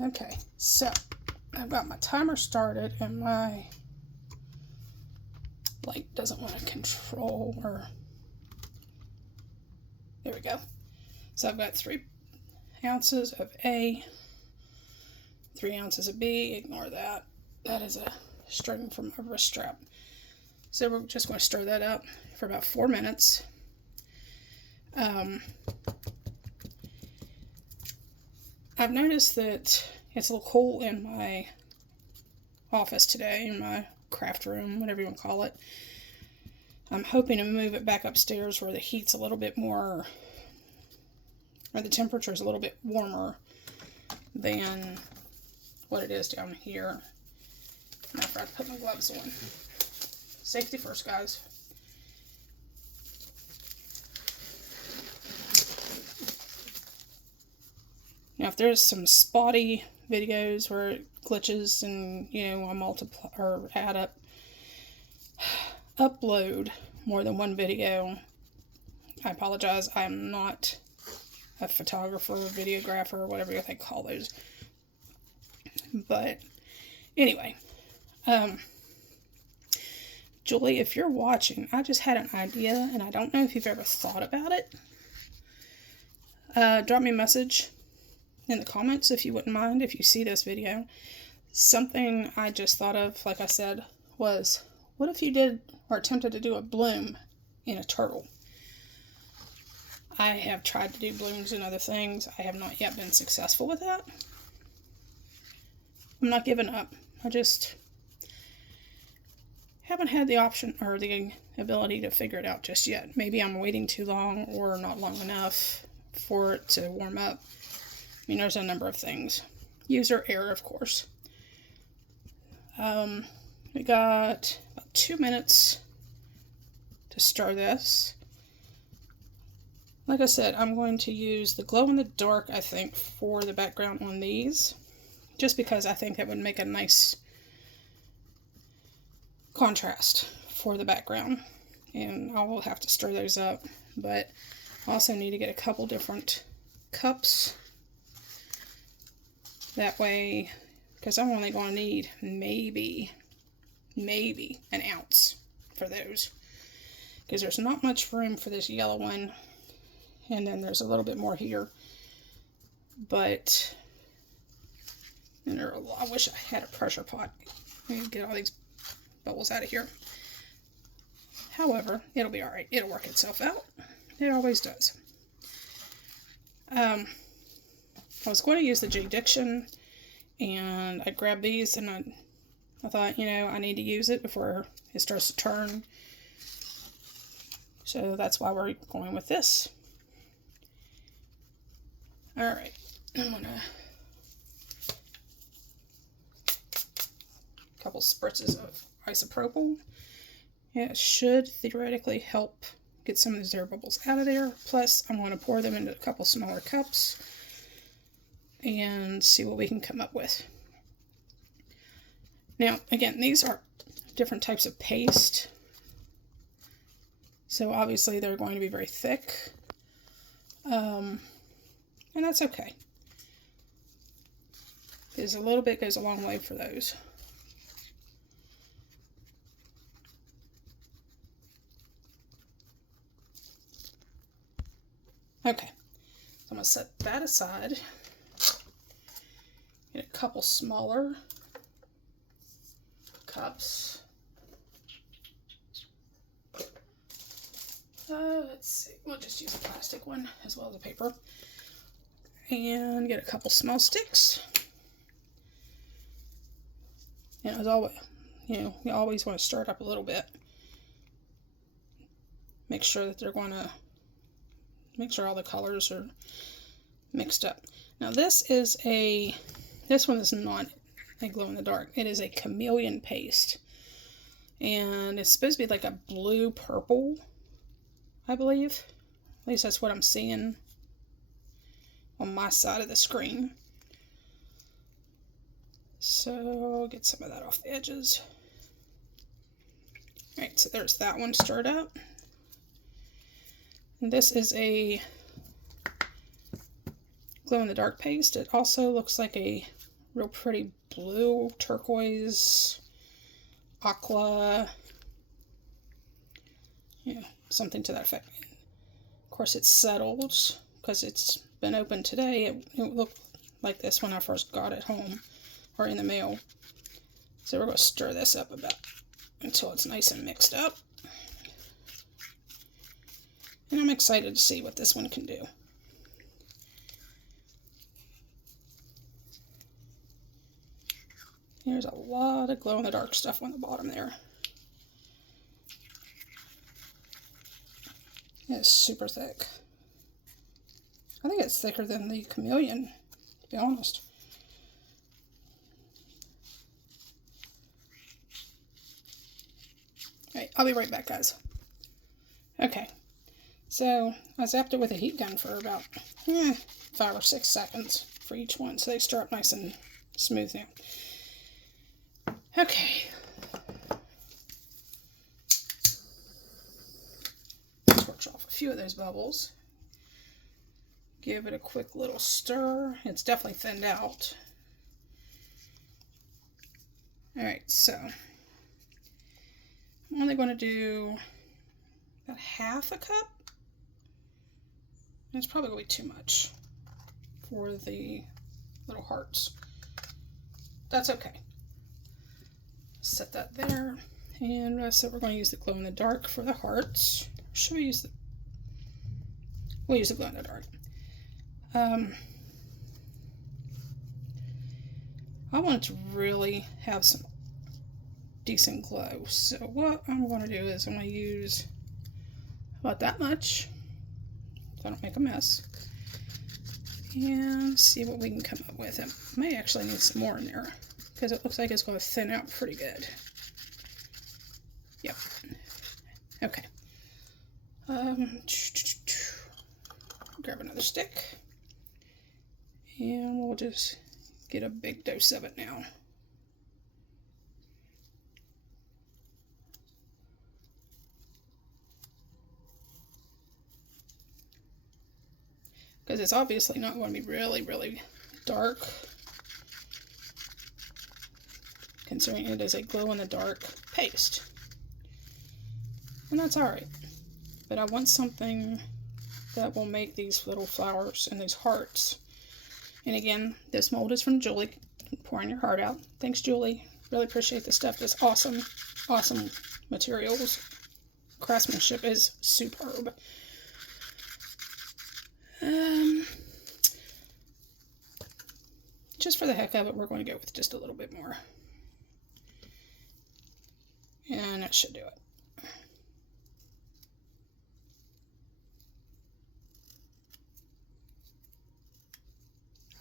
Okay, so I've got my timer started and my light doesn't want to control, or there we go. So I've got 3 ounces of A, 3 ounces of B. Ignore that. That is a string from a wrist strap. So we're just going to stir that up for about 4 minutes. I've noticed that it's a little cool in my office today, in my craft room, whatever you want to call it. I'm hoping to move it back upstairs where the heat's a little bit more, or the temperature is a little bit warmer than what it is down here. I forgot to put my gloves on. Safety first, guys. Now, if there's some spotty videos where it glitches and, I multiply or upload more than one video, I apologize. I'm not a photographer, videographer, whatever you think call those. But anyway, Julie, if you're watching, I just had an idea, and I don't know if you've ever thought about it. Drop me a message in the comments if you wouldn't mind, if you see this video. Something I just thought of, like I said, was what if you did or attempted to do a bloom in a turtle? I have tried to do blooms and other things. I have not yet been successful with that. I'm not giving up. I just haven't had the option or the ability to figure it out just yet. Maybe I'm waiting too long or not long enough for it to warm up. I mean, there's a number of things. User error, of course. We got about 2 minutes to stir this. Like I said, I'm going to use the glow-in-the-dark, I think, for the background on these. Just because I think that would make a nice contrast for the background. And I will have to stir those up. But I also need to get a couple different cups. That way, because I'm only going to need maybe an ounce for those. Because there's not much room for this yellow one. And then there's a little bit more here. But, and I wish I had a pressure pot. Let me get all these bubbles out of here. However, it'll be alright. It'll work itself out. It always does. I was going to use the J-Diction, and I grabbed these, and I thought, I need to use it before it starts to turn. So that's why we're going with this. Alright, I'm going to a couple spritzes of isopropyl. It should theoretically help get some of those air bubbles out of there. Plus, I'm going to pour them into a couple smaller cups and see what we can come up with. Now, again, these are different types of paste. So obviously they're going to be very thick. And that's okay. Because a little bit goes a long way for those. Okay, so I'm going to set that aside. Get a couple smaller cups. Let's see, we'll just use a plastic one as well as a paper. And get a couple small sticks. And as always, you always want to stir it up a little bit. Make sure that make sure all the colors are mixed up. Now this one is not a glow in the dark. It is a chameleon paste. And it's supposed to be like a blue purple, I believe. At least that's what I'm seeing on my side of the screen. So I'll get some of that off the edges. Alright, so there's that one stirred up. And this is a glow-in-the-dark paste. It also looks like a real pretty blue, turquoise, aqua, yeah, something to that effect. Of course, it's settled because it's been open today. It looked like this when I first got it home or in the mail. So we're going to stir this up about until it's nice and mixed up. And I'm excited to see what this one can do. There's a lot of glow-in-the-dark stuff on the bottom there. It's super thick. I think it's thicker than the chameleon, to be honest. Alright, I'll be right back, guys. Okay, so I zapped it with a heat gun for about 5 or 6 seconds for each one, so they stir up nice and smooth now. Okay. Torch off a few of those bubbles. Give it a quick little stir. It's definitely thinned out. Alright, so I'm only going to do about half a cup. It's probably going to be too much for the little hearts. That's okay. Set that there. And so we're going to use the glow in the dark for the hearts. Should we use the... We'll use the glow in the dark. I want it to really have some decent glow. So what I'm going to do is I'm going to use about that much, so I don't make a mess, and see what we can come up with. It may actually need some more in there because it looks like it's going to thin out pretty good. Yep. Okay. Grab another stick, and we'll just get a big dose of it now. Because it's obviously not going to be really, really dark, considering it is a glow-in-the-dark paste. And that's alright. But I want something that will make these little flowers and these hearts. And again, this mold is from Julie, pouring your heart out. Thanks, Julie. Really appreciate this stuff. It's awesome, awesome materials. Craftsmanship is superb. Just for the heck of it, we're going to go with just a little bit more. And that should do it.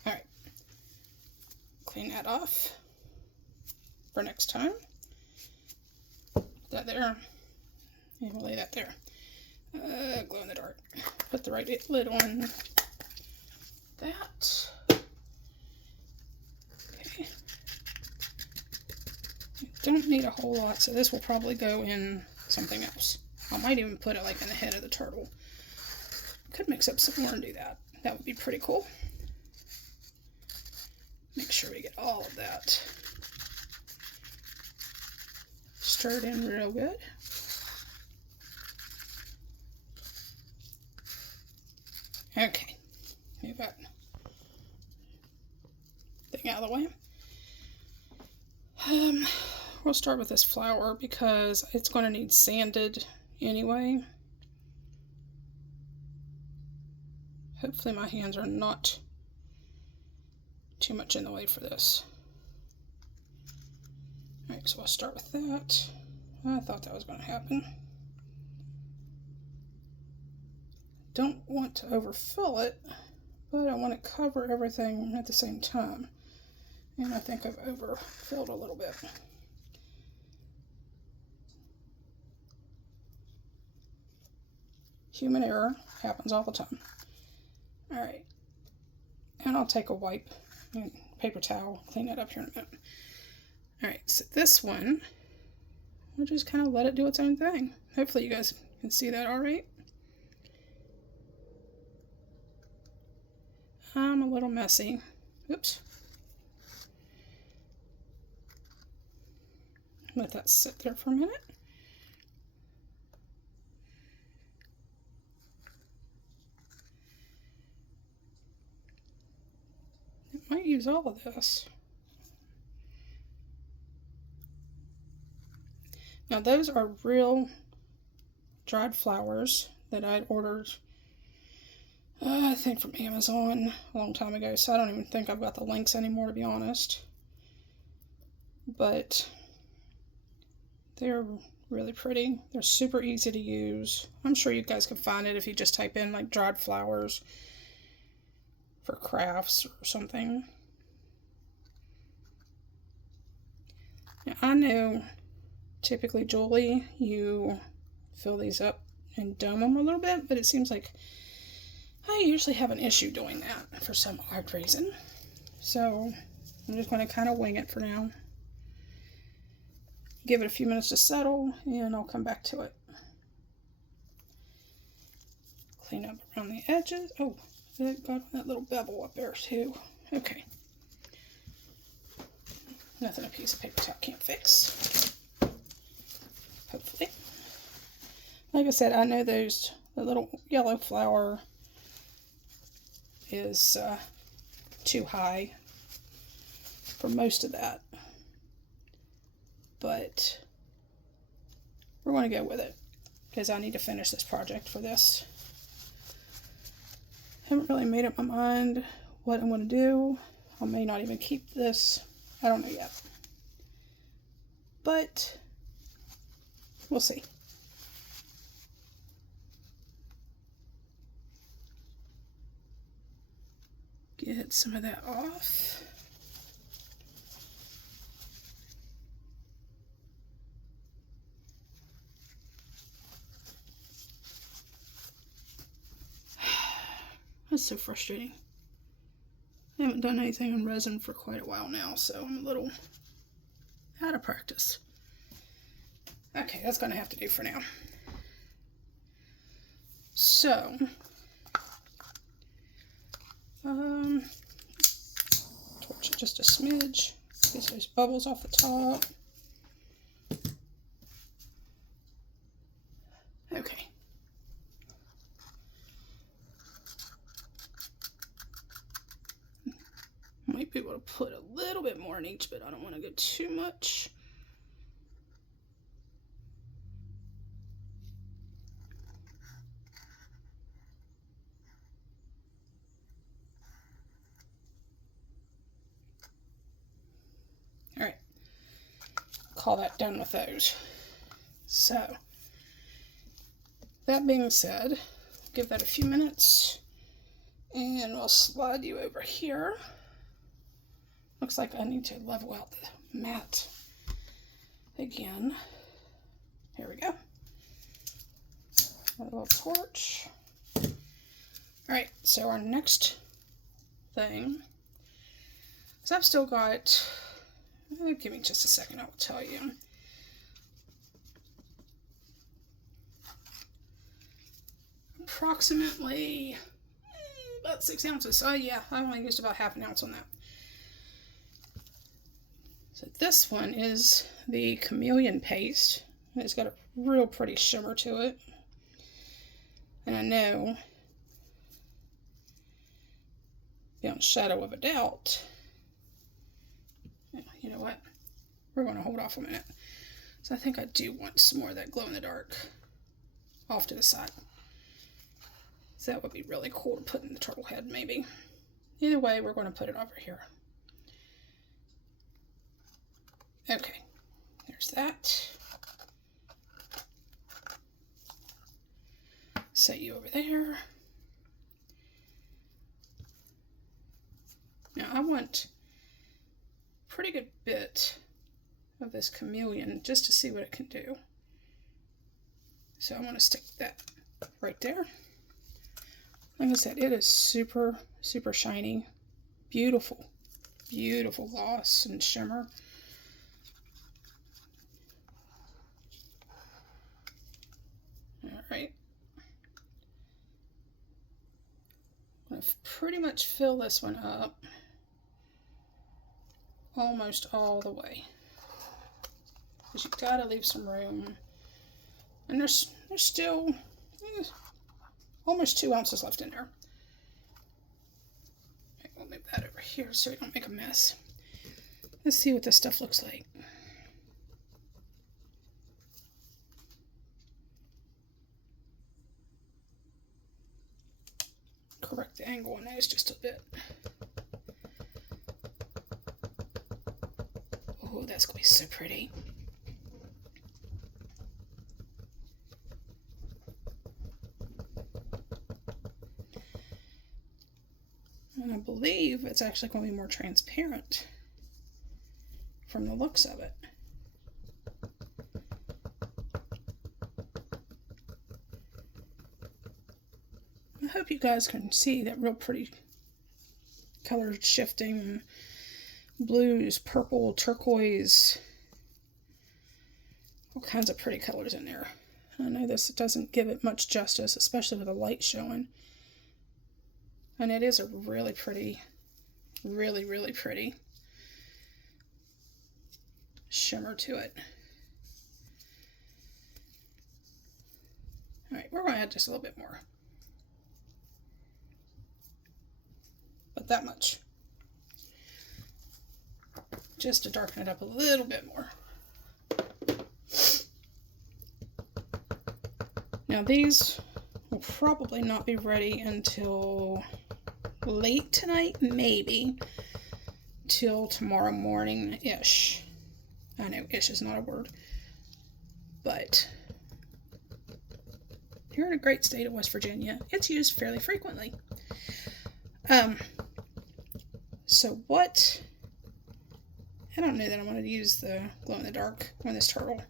Alright. Clean that off for next time. Put that there. And we'll lay that there. Glow in the dark. Put the right lid on that. Okay. Don't need a whole lot, so this will probably go in something else. I might even put it like in the head of the turtle. Could mix up some more and do that. That would be pretty cool. Make sure we get all of that stirred in real good. Okay, move that thing out of the way. We'll start with this flower because it's going to need sanded anyway. Hopefully my hands are not too much in the way for this. Alright, so I'll start with that. I thought that was going to happen. Don't want to overfill it, but I want to cover everything at the same time. And I think I've overfilled a little bit. Human error happens all the time. Alright. And I'll take a wipe and paper towel, clean it up here in a minute. Alright, so this one, we'll just kind of let it do its own thing. Hopefully you guys can see that alright. I'm a little messy. Oops. Let that sit there for a minute. I might use all of this. Now those are real dried flowers that I'd ordered, I think from Amazon a long time ago, so I don't even think I've got the links anymore, to be honest. But they're really pretty. They're super easy to use. I'm sure you guys can find it if you just type in like dried flowers for crafts or something. Now, I know typically, Julie, you fill these up and dome them a little bit, but it seems like I usually have an issue doing that for some odd reason. So I'm just going to kind of wing it for now. Give it a few minutes to settle, and I'll come back to it. Clean up around the edges. Oh, it got that little bevel up there too. Okay. Nothing a piece of paper towel can't fix. Hopefully. Like I said, I know the little yellow flower is too high for most of that. But we're going to go with it because I need to finish this project for this. I haven't really made up my mind what I'm going to do. I may not even keep this. I don't know yet. But we'll see. Get some of that off. That's so frustrating. I haven't done anything on resin for quite a while now, so I'm a little out of practice. Okay, that's going to have to do for now. So, torch it just a smidge, get those bubbles off the top. Okay. Might be able to put a little bit more in each, but I don't want to go too much. All right, call that done with those. So, that being said, give that a few minutes, and we'll slide you over here. Looks like I need to level out the mat again. Here we go. A little torch. All right, so our next thing is I've still got, give me just a second, I will tell you. Approximately about 6 ounces. Oh yeah, I only used about half an ounce on that. So this one is the chameleon paste. It's got a real pretty shimmer to it. And I know, beyond shadow of a doubt, you know what? We're going to hold off a minute. So I think I do want some more of that glow in the dark off to the side. So that would be really cool to put in the turtle head, maybe. Either way, we're going to put it over here. Okay, there's that. Set you over there. Now I want a pretty good bit of this chameleon just to see what it can do. So I'm going to stick that right there. Like I said, it is super, super shiny. Beautiful, beautiful gloss and shimmer. Alright. I'm going to pretty much fill this one up almost all the way. because you gotta leave some room. And there's still almost 2 ounces left in there. Okay, we'll move that over here so we don't make a mess. Let's see what this stuff looks like. Correct the angle on those just a bit. Oh, that's going to be so pretty. And I believe it's actually going to be more transparent from the looks of it. I hope you guys can see that real pretty color shifting. Blues, purple, turquoise, all kinds of pretty colors in there. I know this doesn't give it much justice, especially with the light showing. And it is a really pretty, really pretty shimmer to it. All right, we're going to add just a little bit more. But that much. Just to darken it up a little bit more. Now these will probably not be ready until late tonight, maybe till tomorrow morning-ish. I know ish is not a word, but here in a great state of West Virginia, it's used fairly frequently. So what... I don't know that I'm going to use the glow-in-the-dark on this turtle.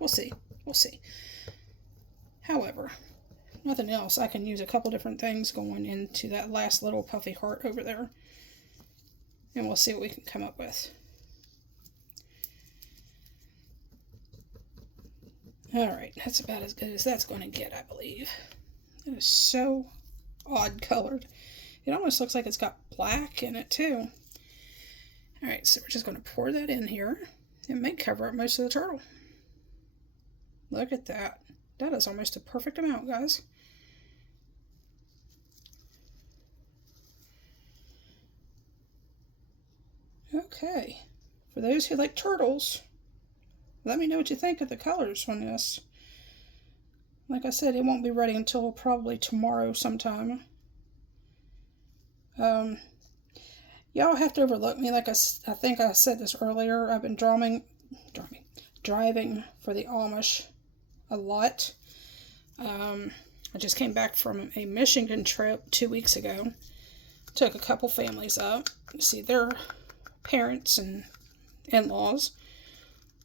We'll see. We'll see. However, nothing else. I can use a couple different things going into that last little puffy heart over there. And we'll see what we can come up with. Alright, that's about as good as that's going to get, I believe. It is so odd colored. It almost looks like it's got black in it, too. Alright, so we're just going to pour that in here. It may cover up most of the turtle. Look at that. That is almost a perfect amount, guys. Okay. For those who like turtles, let me know what you think of the colors on this. Like I said, it won't be ready until probably tomorrow sometime. Y'all have to overlook me. Like I think I said this earlier. I've been driving for the Amish a lot. I just came back from a Michigan trip 2 weeks ago. Took a couple families up to see their parents and in-laws.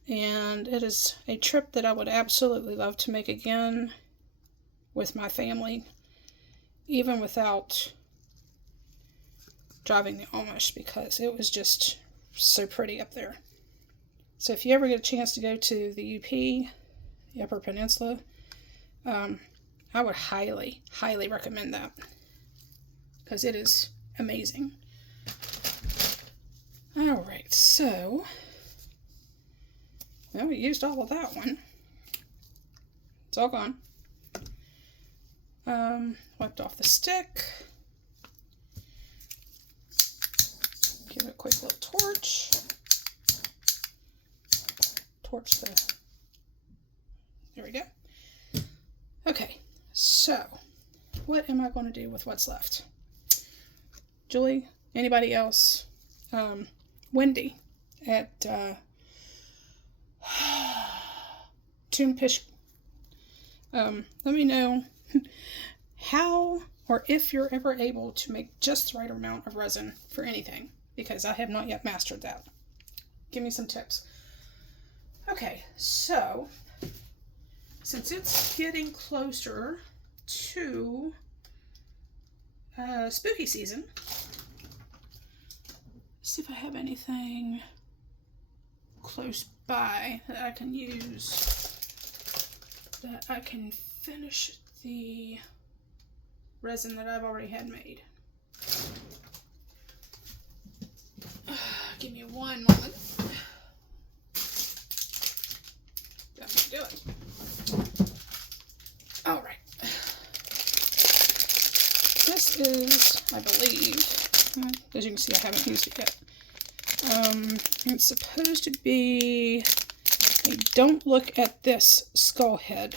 And it is a trip that I would absolutely love to make again with my family, even without driving the Amish, because it was just so pretty up there. So if you ever get a chance to go to the UP, the Upper Peninsula, I would highly, highly recommend that, because it is amazing. Alright, so, well, we used all of that one. It's all gone. Wiped off the stick. Give it a quick little torch. Torch the... There we go. Okay, so what am I going to do with what's left? Julie? Anybody else? Wendy at Toonpish. Let me know how or if you're ever able to make just the right amount of resin for anything, because I have not yet mastered that. Give me some tips. Okay, so since it's getting closer to spooky season, see if I have anything close by that I can use, that I can finish the resin that I've already had made. Give me one moment. As you can see, I haven't used it yet. It's supposed to be a don't look at this skull head.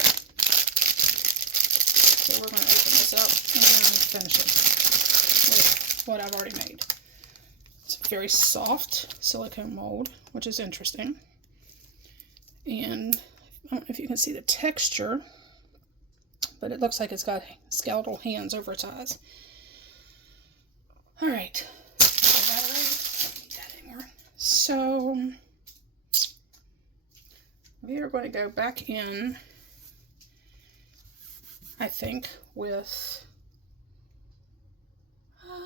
So we're going to open this up and finish it with what I've already made. It's a very soft silicone mold, which is interesting. And I don't know if you can see the texture, but it looks like it's got skeletal hands over its eyes. All right. So we are going to go back in, I think, with,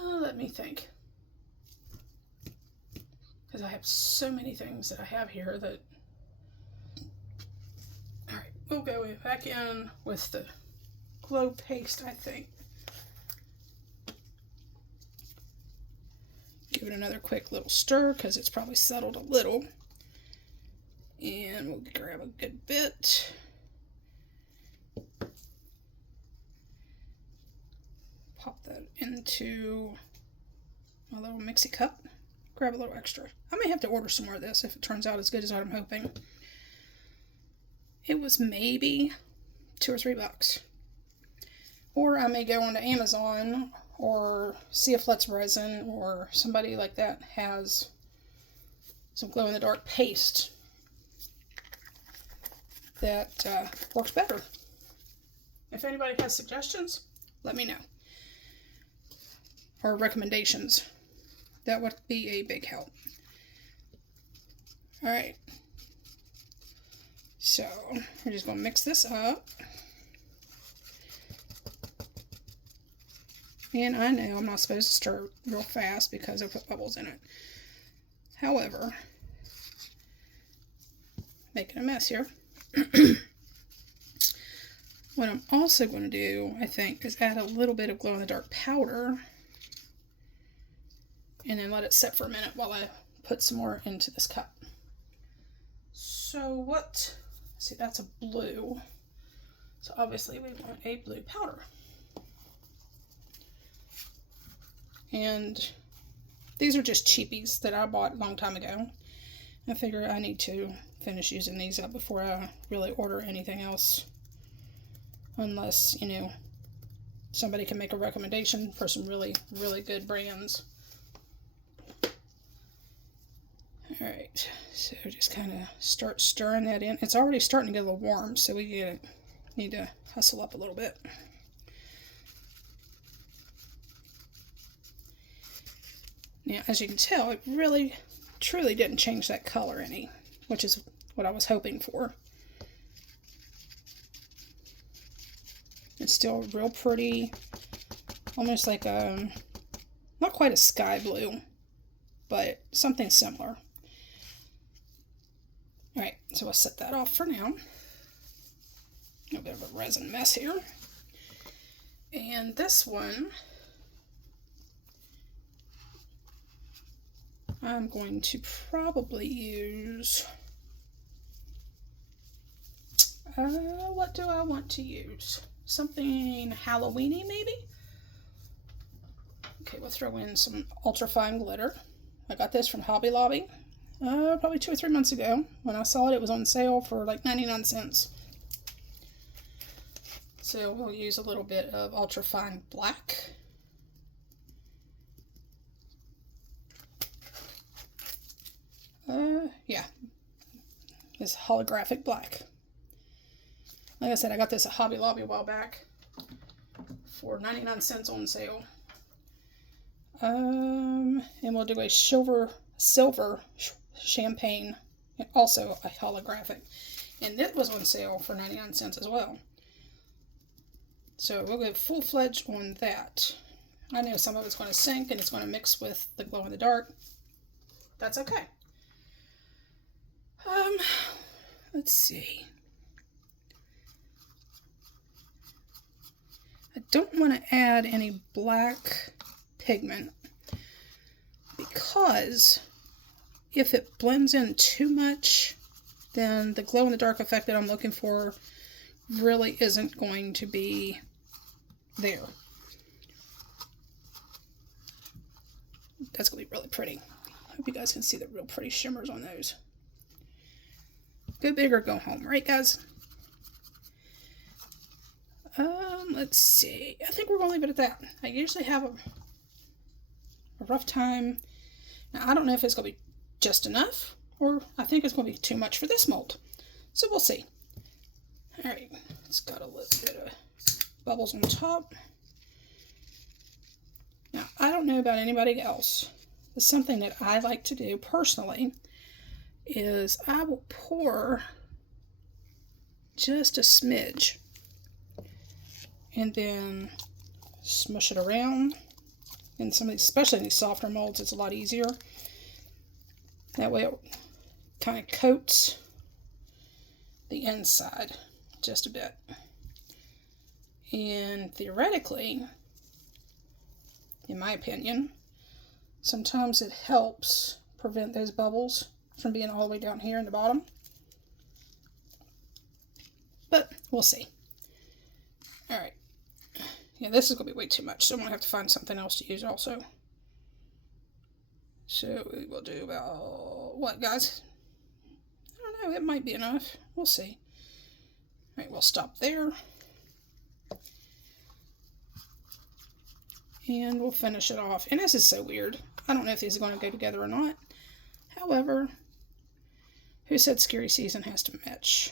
let me think, because I have so many things that I have here that, all right, we'll go back in with the glow paste, I think. Give it another quick little stir because it's probably settled a little. And we'll grab a good bit. Pop that into my little mixie cup. Grab a little extra. I may have to order some more of this if it turns out as good as what I'm hoping. It was maybe $2 or $3. Or I may go onto Amazon or see if Let's Resin or somebody like that has some glow-in-the-dark paste that works better. If anybody has suggestions, let me know. Or recommendations. That would be a big help. Alright. So, we're just going to mix this up. And I know I'm not supposed to stir real fast because I put bubbles in it. However, making a mess here. What I'm also going to do, I think, is add a little bit of glow-in-the-dark powder and then let it sit for a minute while I put some more into this cup. So what, see, that's a blue. So obviously we want a blue powder. And these are just cheapies that I bought a long time ago. I figure I need to finish using these up before I really order anything else. Unless, you know, somebody can make a recommendation for some really, really good brands. Alright, so just kind of start stirring that in. It's already starting to get a little warm, so we need to hustle up a little bit. Now, as you can tell, it really, truly didn't change that color any, which is what I was hoping for. It's still real pretty, almost like a, not quite a sky blue, but something similar. Alright, so I'll set that off for now. A bit of a resin mess here. And this one, I'm going to probably use, what do I want to use? Something Halloweeny maybe? Okay, we'll throw in some ultra fine glitter. I got this from Hobby Lobby probably 2 or 3 months ago. When I saw it, it was on sale for like 99 cents. So we'll use a little bit of ultra fine black. Yeah, it's holographic black. Like I said, I got this at Hobby Lobby a while back for 99 cents on sale. And we'll do a silver champagne, also a holographic. And it was on sale for 99 cents as well. So we'll go full-fledged on that. I know some of it's going to sink and it's going to mix with the glow-in-the-dark. That's okay. Let's see. I don't want to add any black pigment because if it blends in too much, then the glow-in-the-dark effect that I'm looking for really isn't going to be there. That's going to be really pretty. I hope you guys can see the real pretty shimmers on those. Go big or go home, right guys? Let's see. I think we're going to leave it at that. I usually have a rough time. Now, I don't know if it's going to be just enough, or I think it's going to be too much for this mold. So we'll see. All right, it's got a little bit of bubbles on top. Now, I don't know about anybody else, but something that I like to do personally is I will pour just a smidge and then smush it around. And some of these, especially in these softer molds, it's a lot easier. That way it kind of coats the inside just a bit. And theoretically, in my opinion, sometimes it helps prevent those bubbles from being all the way down here in the bottom. But we'll see. All right. Yeah, this is going to be way too much, so I'm going to have to find something else to use also. So we will do about, what guys? I don't know, it might be enough. We'll see. All right, we'll stop there. And we'll finish it off. And this is so weird. I don't know if these are going to go together or not. However, who said scary season has to match?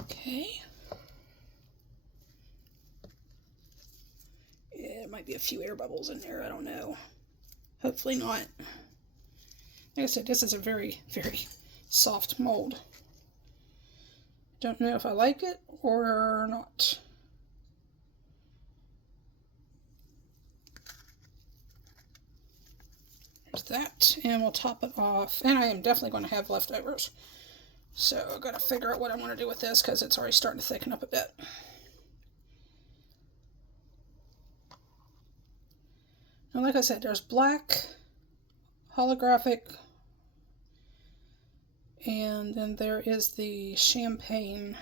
Okay. Yeah, there might be a few air bubbles in there. I don't know. Hopefully not. Like I said, this is a very, very soft mold. Don't know if I like it or not. There's that, and we'll top it off. And I am definitely going to have leftovers. So I've got to figure out what I want to do with this because it's already starting to thicken up a bit. And like I said, there's black, holographic, and then there is the champagne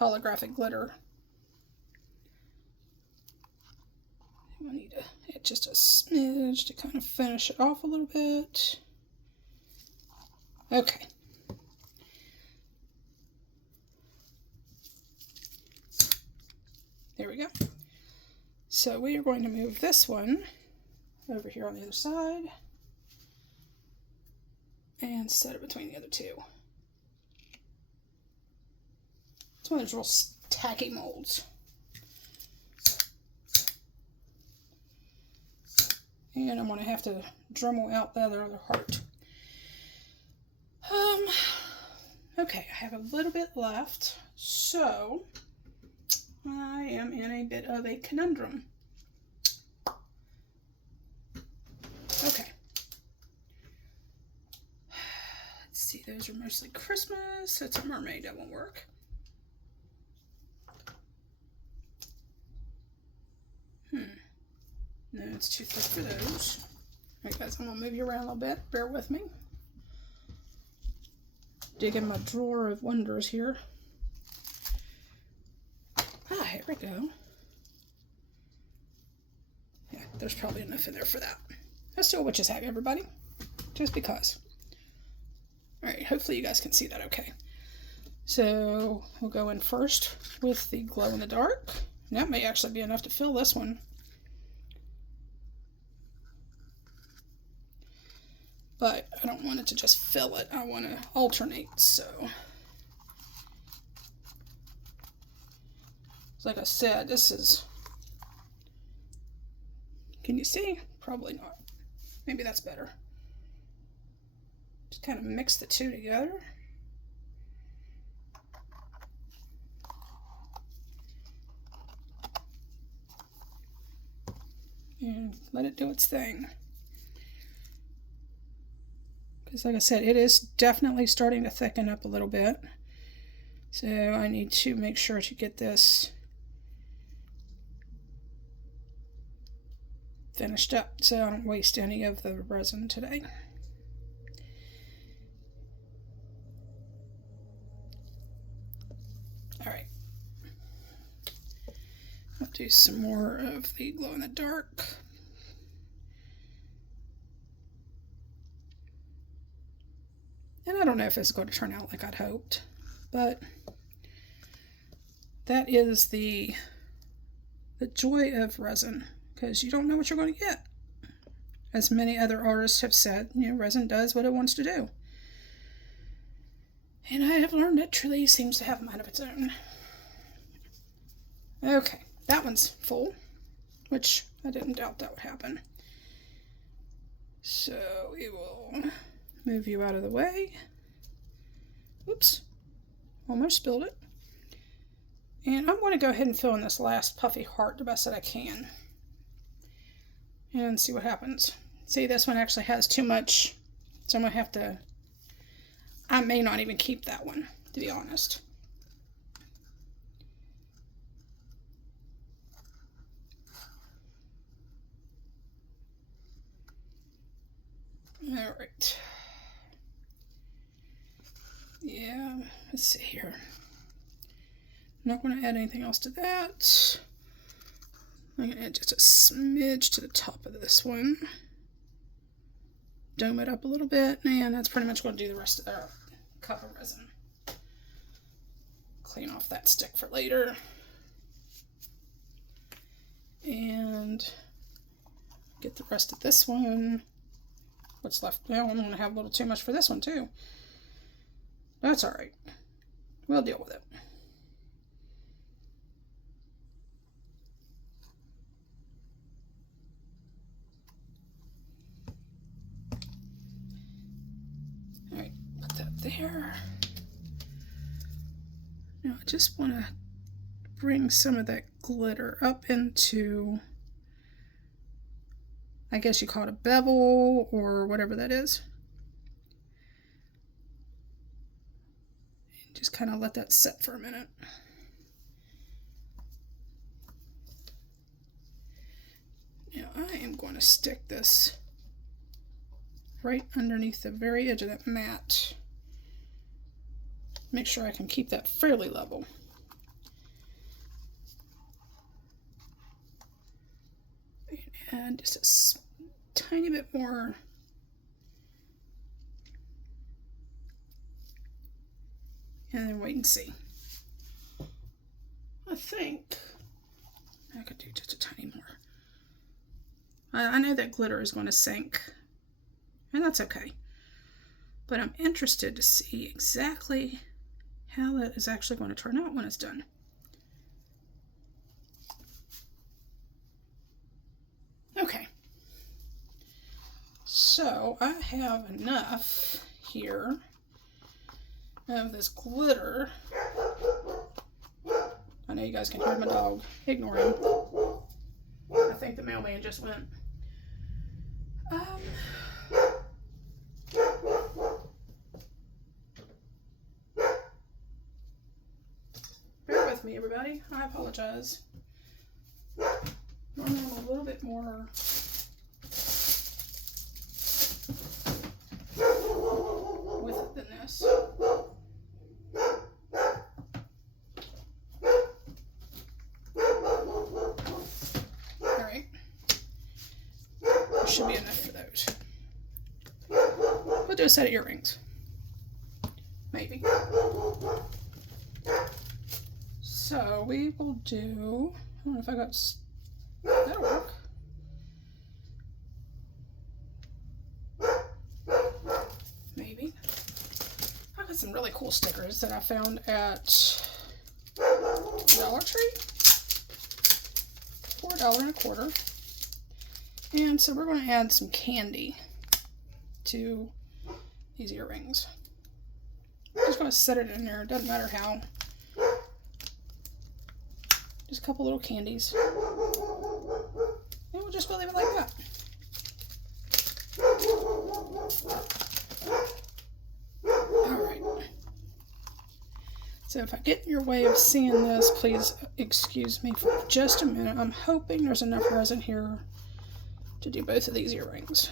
holographic glitter. I need to add just a smidge to kind of finish it off a little bit. Okay. There we go. So we are going to move this one over here on the other side and set it between the other two. It's one of those real tacky molds. And I'm going to have to Dremel out the other heart. Okay, I have a little bit left, so I am in a bit of a conundrum. Okay. Let's see, those are mostly Christmas. It's a mermaid, that won't work. No, it's too thick for those. Alright guys, I'm going to move you around a little bit. Bear with me. Dig in my drawer of wonders here. Ah, here we go. Yeah, there's probably enough in there for that. Let's do a witch's hat, everybody. Just because. Alright, hopefully you guys can see that okay. So, we'll go in first with the glow in the dark. And that may actually be enough to fill this one. But I don't want it to just fill it. I want to alternate, so. Like I said, this is, can you see? Probably not. Maybe that's better. Just kind of mix the two together. And let it do its thing. Because like I said, it is definitely starting to thicken up a little bit. So I need to make sure to get this finished up so I don't waste any of the resin today. Alright. I'll do some more of the glow in the dark. And I don't know if it's going to turn out like I'd hoped, but that is the joy of resin, because you don't know what you're going to get. As many other artists have said, you know, resin does what it wants to do. And I have learned it truly seems to have a mind of its own. Okay, that one's full, which I didn't doubt that would happen. So we will move you out of the way. Oops, almost spilled it. And I'm going to go ahead and fill in this last puffy heart the best that I can. And see what happens. See, this one actually has too much, so I'm going to have to, I may not even keep that one, to be honest. All right. Yeah, let's see here. I'm not going to add anything else to that. I'm going to add just a smidge to the top of this one. Dome it up a little bit, and that's pretty much going to do the rest of our cup of resin. Clean off that stick for later. And get the rest of this one. What's left? Well, I'm going to have a little too much for this one too. That's alright. We'll deal with it. Alright, put that there. Now I just want to bring some of that glitter up into, I guess you call it a bevel or whatever that is. And just kind of let that set for a minute. Now I am going to stick this right underneath the very edge of that mat. Make sure I can keep that fairly level. And just a tiny bit more. And then wait and see. I think I could do just a tiny more. I know that glitter is going to sink, and that's okay. But I'm interested to see exactly how that is actually going to turn out when it's done. Okay, so I have enough here of this glitter. I know you guys can hear my dog. Ignore him. I think the mailman just went. Bear with me, everybody. I apologize. Normally I'm a little bit more with it than this. Alright. There should be enough for those. We'll do a set of earrings. Maybe. So we will do, I don't know if I got, that'll work. Maybe. I got some really cool stickers that I found at Dollar Tree. For $1.25. And so we're going to add some candy to these earrings. I'm just going to set it in there. It doesn't matter how. Just a couple little candies. And we'll just leave it like that. Alright. So if I get in your way of seeing this, please excuse me for just a minute. I'm hoping there's enough resin here to do both of these earrings.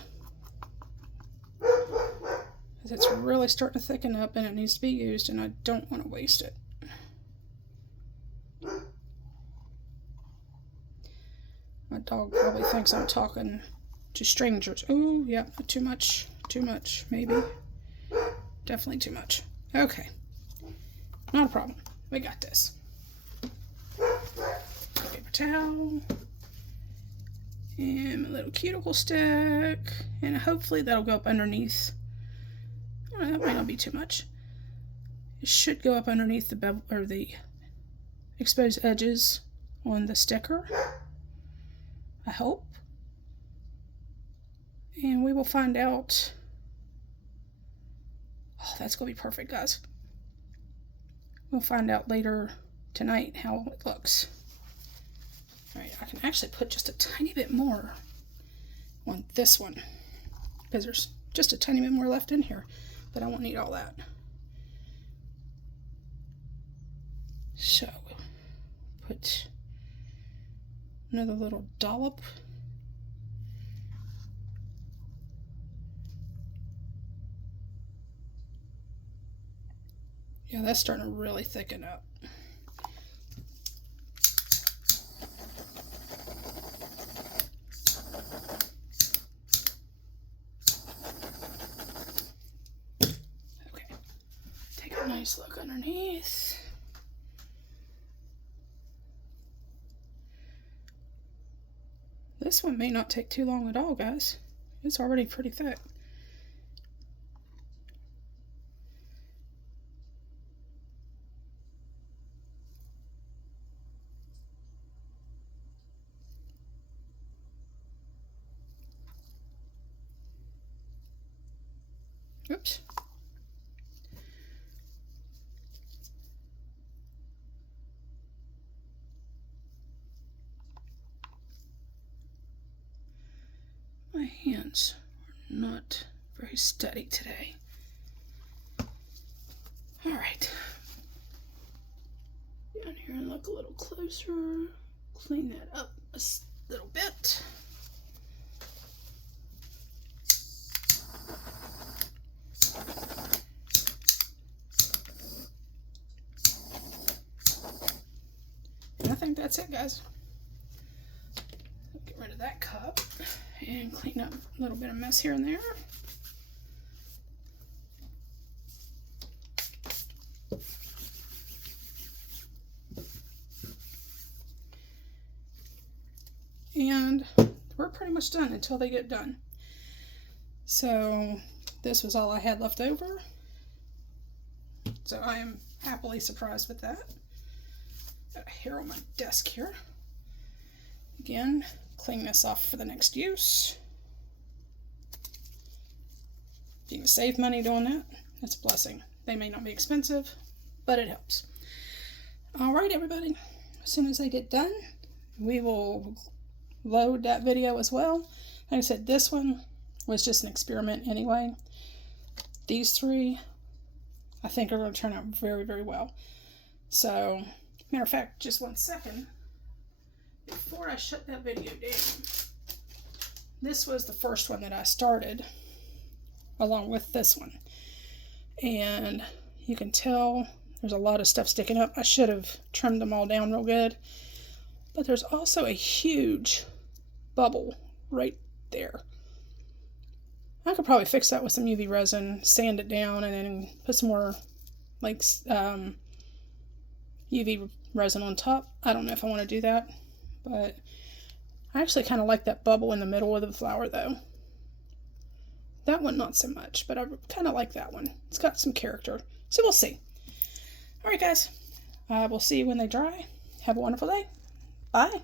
Because it's really starting to thicken up and it needs to be used, and I don't want to waste it. My dog probably thinks I'm talking to strangers. Oh, yeah, too much, maybe. Definitely too much. Okay, not a problem. We got this. Paper towel. And my little cuticle stick. And hopefully that'll go up underneath. Oh, that might not be too much. It should go up underneath the bevel or the exposed edges on the sticker. I hope. And we will find out. Oh, that's going to be perfect, guys. We'll find out later tonight how it looks. Alright, I can actually put just a tiny bit more on this one, because there's just a tiny bit more left in here, but I won't need all that. So, put another little dollop. Yeah, that's starting to really thicken up. Okay, take a nice look underneath. This one may not take too long at all, guys. It's already pretty thick. Oops. My hands are not very steady today. All right. Down here and look a little closer. Clean that up a little bit. And I think that's it, guys. Get rid of that cup and clean up a little bit of mess here and there. And we're pretty much done until they get done. So this was all I had left over. So I am happily surprised with that. Got a hair on my desk here. Again, clean this off for the next use. If you can save money doing that, that's a blessing. They may not be expensive, but it helps. All right, everybody. As soon as they get done, we will load that video as well. Like I said, this one was just an experiment anyway. These three, I think, are going to turn out very, very well. So, matter of fact, just 1 second. Before I shut that video down, this was the first one that I started along with this one. And you can tell there's a lot of stuff sticking up. I should have trimmed them all down real good. But there's also a huge bubble right there. I could probably fix that with some UV resin, sand it down, and then put some more like UV resin on top. I don't know if I want to do that, but I actually kind of like that bubble in the middle of the flower though. That one not so much, but I kind of like that one. It's got some character. So we'll see. Alright guys, we'll see you when they dry. Have a wonderful day. Bye.